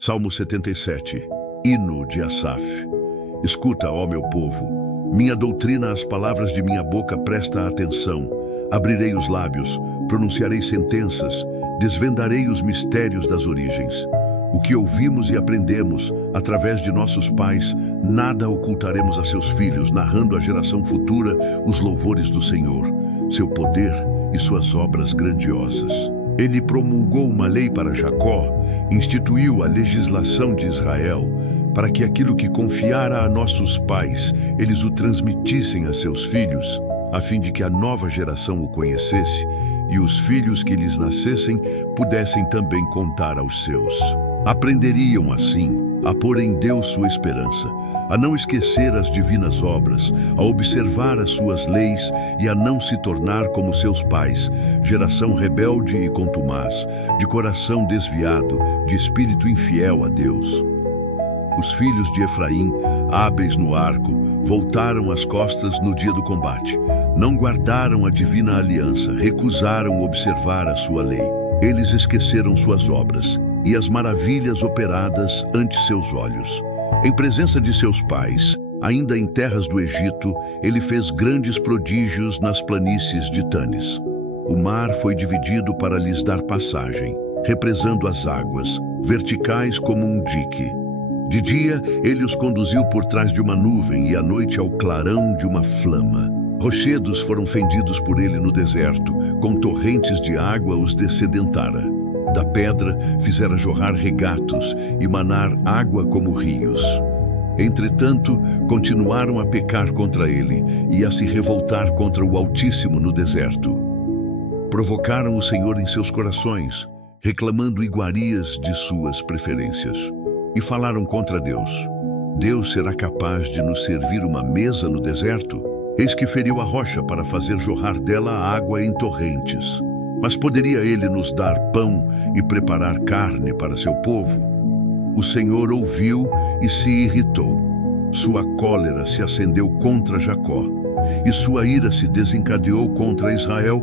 Salmo 77, hino de Asaf. Escuta, ó meu povo, minha doutrina, as palavras de minha boca, presta atenção. Abrirei os lábios, pronunciarei sentenças, desvendarei os mistérios das origens. O que ouvimos e aprendemos através de nossos pais, nada ocultaremos a seus filhos, narrando à geração futura os louvores do Senhor, seu poder e suas obras grandiosas. Ele promulgou uma lei para Jacó, instituiu a legislação de Israel, para que aquilo que confiara a nossos pais, eles o transmitissem a seus filhos, a fim de que a nova geração o conhecesse e os filhos que lhes nascessem pudessem também contar aos seus. Aprenderiam, assim, a pôr em Deus sua esperança, a não esquecer as divinas obras, a observar as suas leis e a não se tornar como seus pais, geração rebelde e contumaz, de coração desviado, de espírito infiel a Deus. Os filhos de Efraim, hábeis no arco, voltaram as costas no dia do combate. Não guardaram a divina aliança, recusaram observar a sua lei. Eles esqueceram suas obras e as maravilhas operadas ante seus olhos. Em presença de seus pais, ainda em terras do Egito, ele fez grandes prodígios nas planícies de Tanis. O mar foi dividido para lhes dar passagem, represando as águas, verticais como um dique. De dia, ele os conduziu por trás de uma nuvem e à noite ao clarão de uma flama. Rochedos foram fendidos por ele no deserto, com torrentes de água os dessedentara. Da pedra fizera jorrar regatos e manar água como rios. Entretanto, continuaram a pecar contra ele e a se revoltar contra o Altíssimo no deserto. Provocaram o Senhor em seus corações, reclamando iguarias de suas preferências. E falaram contra Deus. Deus será capaz de nos servir uma mesa no deserto? Eis que feriu a rocha para fazer jorrar dela água em torrentes. Mas poderia ele nos dar pão e preparar carne para seu povo? O Senhor ouviu e se irritou. Sua cólera se acendeu contra Jacó, e sua ira se desencadeou contra Israel,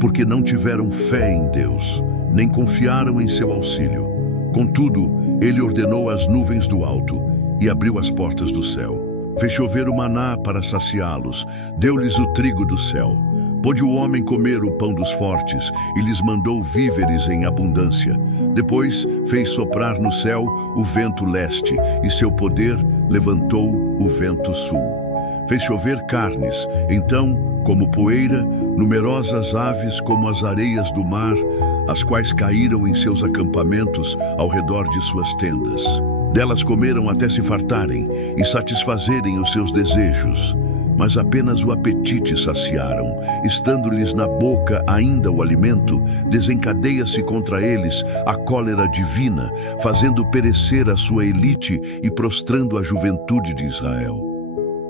porque não tiveram fé em Deus, nem confiaram em seu auxílio. Contudo, ele ordenou as nuvens do alto e abriu as portas do céu. Fez chover o maná para saciá-los, deu-lhes o trigo do céu. Pôde o homem comer o pão dos fortes e lhes mandou víveres em abundância. Depois fez soprar no céu o vento leste e seu poder levantou o vento sul. Fez chover carnes, então, como poeira, numerosas aves como as areias do mar, as quais caíram em seus acampamentos ao redor de suas tendas. Delas comeram até se fartarem e satisfazerem os seus desejos. Mas apenas o apetite saciaram. Estando-lhes na boca ainda o alimento, desencadeia-se contra eles a cólera divina, fazendo perecer a sua elite e prostrando a juventude de Israel.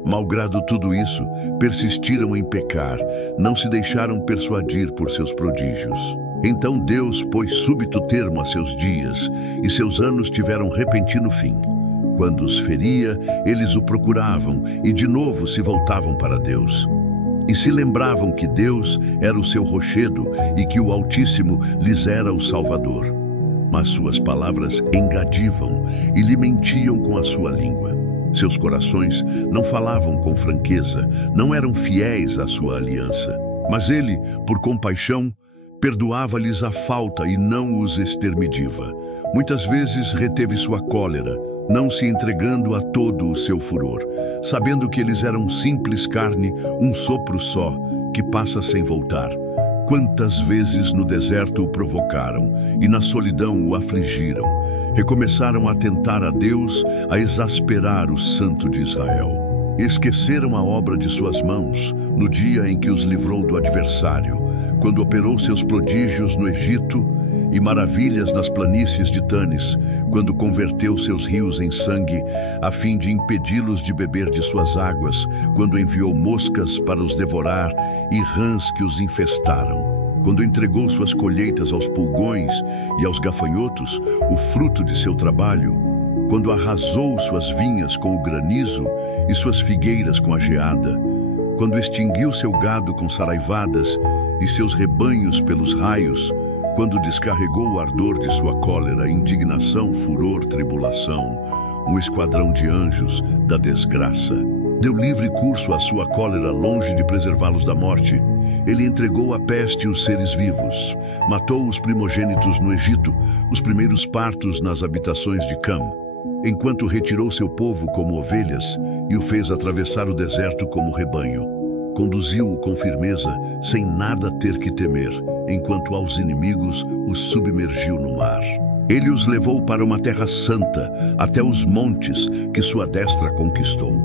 Malgrado tudo isso, persistiram em pecar, não se deixaram persuadir por seus prodígios. Então Deus pôs súbito termo a seus dias, e seus anos tiveram repentino fim. Quando os feria, eles o procuravam e de novo se voltavam para Deus. E se lembravam que Deus era o seu rochedo e que o Altíssimo lhes era o Salvador. Mas suas palavras engadivam e lhe mentiam com a sua língua. Seus corações não falavam com franqueza, não eram fiéis à sua aliança. Mas ele, por compaixão, perdoava-lhes a falta e não os extermidiva. Muitas vezes reteve sua cólera, não se entregando a todo o seu furor, sabendo que eles eram simples carne, um sopro só, que passa sem voltar. Quantas vezes no deserto o provocaram e na solidão o afligiram. Recomeçaram a tentar a Deus, a exasperar o Santo de Israel. Esqueceram a obra de suas mãos no dia em que os livrou do adversário, quando operou seus prodígios no Egito e maravilhas nas planícies de Tanis, quando converteu seus rios em sangue, a fim de impedi-los de beber de suas águas, quando enviou moscas para os devorar e rãs que os infestaram. Quando entregou suas colheitas aos pulgões e aos gafanhotos, o fruto de seu trabalho, quando arrasou suas vinhas com o granizo e suas figueiras com a geada, quando extinguiu seu gado com saraivadas e seus rebanhos pelos raios, quando descarregou o ardor de sua cólera, indignação, furor, tribulação, um esquadrão de anjos da desgraça. Deu livre curso à sua cólera, longe de preservá-los da morte. Ele entregou a peste e os seres vivos. Matou os primogênitos no Egito, os primeiros partos nas habitações de Cam, enquanto retirou seu povo como ovelhas e o fez atravessar o deserto como rebanho. Conduziu-o com firmeza, sem nada ter que temer, enquanto aos inimigos os submergiu no mar. Ele os levou para uma terra santa, até os montes que sua destra conquistou.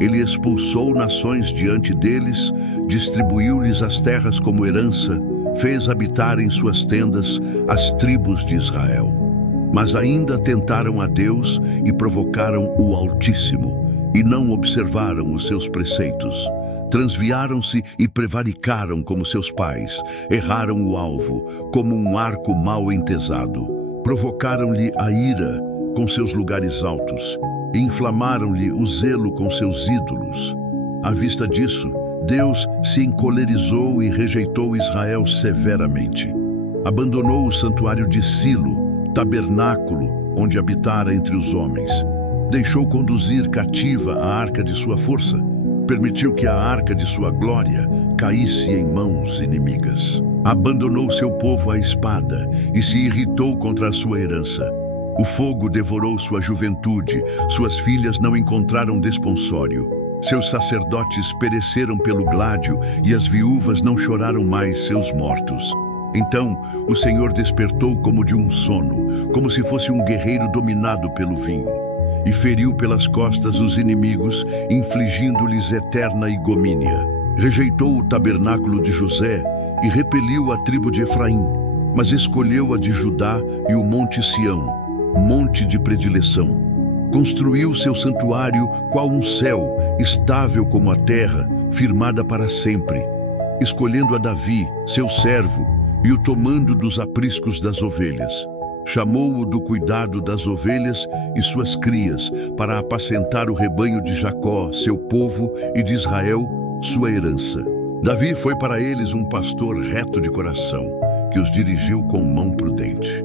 Ele expulsou nações diante deles, distribuiu-lhes as terras como herança, fez habitar em suas tendas as tribos de Israel. Mas ainda tentaram a Deus e provocaram o Altíssimo, e não observaram os seus preceitos. Transviaram-se e prevaricaram como seus pais, erraram o alvo, como um arco mal entesado. Provocaram-lhe a ira com seus lugares altos, e inflamaram-lhe o zelo com seus ídolos. À vista disso, Deus se encolerizou e rejeitou Israel severamente. Abandonou o santuário de Silo, tabernáculo onde habitara entre os homens. Deixou conduzir cativa a arca de sua força. Permitiu que a arca de sua glória caísse em mãos inimigas. Abandonou seu povo à espada e se irritou contra a sua herança. O fogo devorou sua juventude, suas filhas não encontraram desponsório. Seus sacerdotes pereceram pelo gládio e as viúvas não choraram mais seus mortos. Então o Senhor despertou como de um sono, como se fosse um guerreiro dominado pelo vinho, e feriu pelas costas os inimigos, infligindo-lhes eterna igomínia. Rejeitou o tabernáculo de José e repeliu a tribo de Efraim, mas escolheu a de Judá e o monte Sião, monte de predileção. Construiu seu santuário qual um céu, estável como a terra, firmada para sempre, escolhendo a Davi, seu servo, e o tomando dos apriscos das ovelhas. Chamou-o do cuidado das ovelhas e suas crias, para apacentar o rebanho de Jacó, seu povo, e de Israel, sua herança. Davi foi para eles um pastor reto de coração, que os dirigiu com mão prudente.